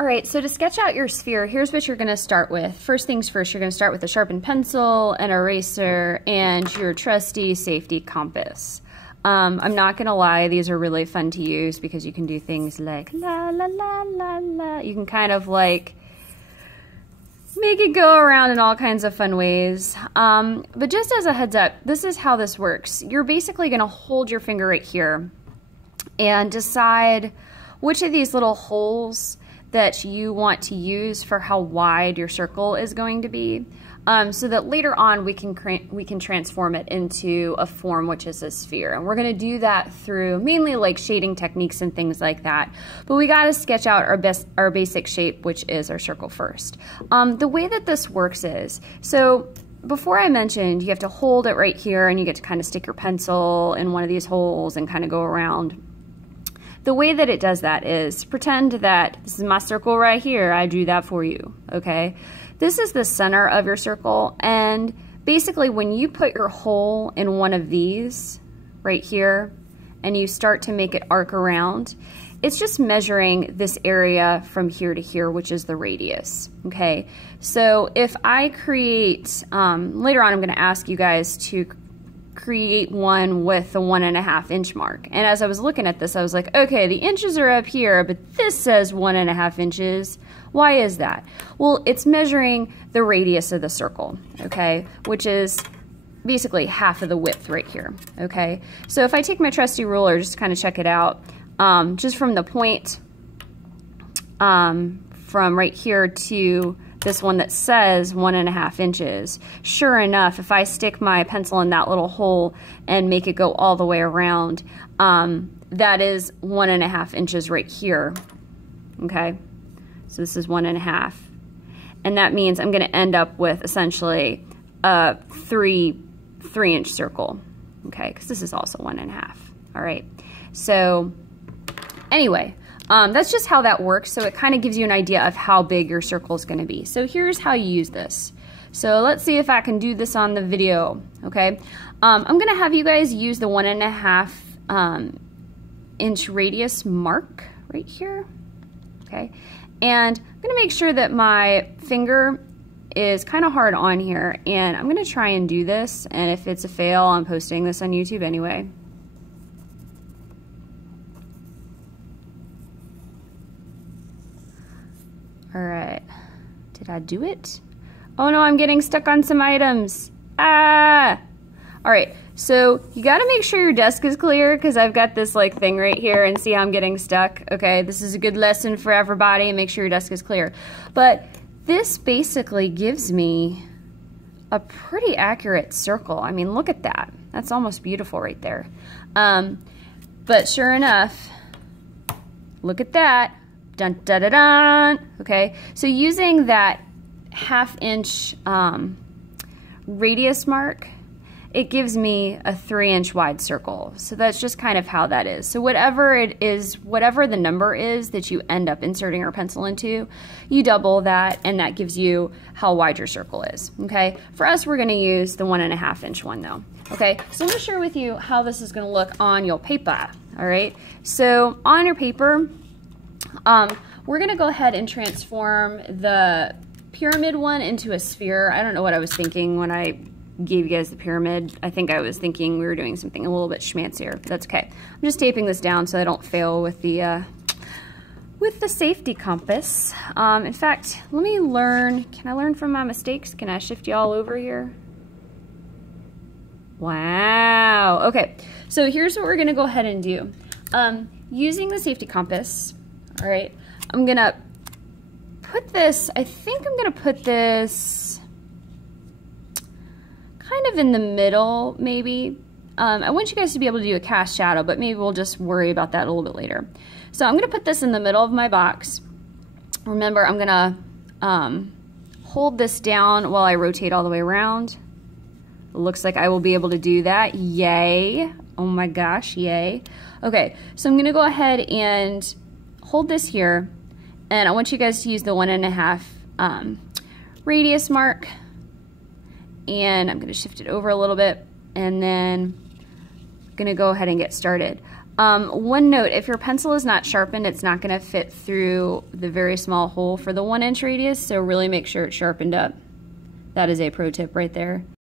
All right, so to sketch out your sphere, here's what you're gonna start with. First things first, you're gonna start with a sharpened pencil, an eraser, and your trusty safety compass. I'm not gonna lie, these are really fun to use because you can do things like la la la la la. You can kind of like make it go around in all kinds of fun ways. But just as a heads up, this is how this works. You're basically gonna hold your finger right here and decide which of these little holes that you want to use for how wide your circle is going to be, so that later on we can transform it into a form which is a sphere. And we're going to do that through mainly like shading techniques and things like that. But we got to sketch out our basic shape, which is our circle first. The way that this works is, so before I mentioned you have to hold it right here and you get to kind of stick your pencil in one of these holes and kind of go around. The way that it does that is pretend that this is my circle right here. I drew that for you, okay? This is the center of your circle, and basically when you put your hole in one of these right here and you start to make it arc around, it's just measuring this area from here to here, which is the radius, okay? So if I create, later on I'm gonna ask you guys to create one with the 1.5 inch mark. And as I was looking at this, I was like, okay, the inches are up here, but this says 1.5 inches. Why is that? Well, it's measuring the radius of the circle, okay, which is basically half of the width right here, okay? So if I take my trusty ruler, just to kind of check it out, just from the point from right here to this one that says 1.5 inches. Sure enough, if I stick my pencil in that little hole and make it go all the way around, that is 1.5 inches right here, okay? So this is 1.5. And that means I'm gonna end up with essentially a 3-inch circle, okay? Because this is also 1.5, all right? So anyway, that's just how that works. So it kind of gives you an idea of how big your circle is going to be. So here's how you use this. So let's see if I can do this on the video, okay? I'm going to have you guys use the 1.5 inch radius mark right here, okay? And I'm going to make sure that my finger is kind of hard on here, and I'm going to try and do this, and if it's a fail, I'm posting this on YouTube anyway. All right, did I do it? Oh no, I'm getting stuck on some items. Ah! All right, so you gotta make sure your desk is clear because I've got this like thing right here and see how I'm getting stuck. Okay, this is a good lesson for everybody, and make sure your desk is clear. But this basically gives me a pretty accurate circle. I mean, look at that. That's almost beautiful right there. But sure enough, look at that. Dun, dun, dun, dun. Okay, so using that 1/2 inch radius mark, it gives me a 3-inch wide circle. So that's just kind of how that is. So whatever it is, whatever the number is that you end up inserting your pencil into, you double that, and that gives you how wide your circle is, okay? For us, we're gonna use the 1.5 inch one though, okay? So I'm gonna share with you how this is gonna look on your paper, all right? So on your paper, we're gonna go ahead and transform the pyramid one into a sphere. I don't know what I was thinking when I gave you guys the pyramid. I think I was thinking we were doing something a little bit schmancier, but that's okay. I'm just taping this down so I don't fail with the safety compass. In fact, let me learn. Can I learn from my mistakes? Can I shift you all over here? Wow. Okay, so here's what we're gonna go ahead and do. Using the safety compass, all right, I'm gonna put this, I think I'm gonna put this kind of in the middle, maybe. I want you guys to be able to do a cast shadow, but maybe we'll just worry about that a little bit later. So I'm gonna put this in the middle of my box. Remember, I'm gonna hold this down while I rotate all the way around. It looks like I will be able to do that. Yay. Oh my gosh, yay. Okay, so I'm gonna go ahead and hold this here, and I want you guys to use the 1.5 radius mark, and I'm gonna shift it over a little bit, and then I'm gonna go ahead and get started. One note, if your pencil is not sharpened, it's not going to fit through the very small hole for the 1 inch radius, so really make sure it's sharpened up. That is a pro tip right there.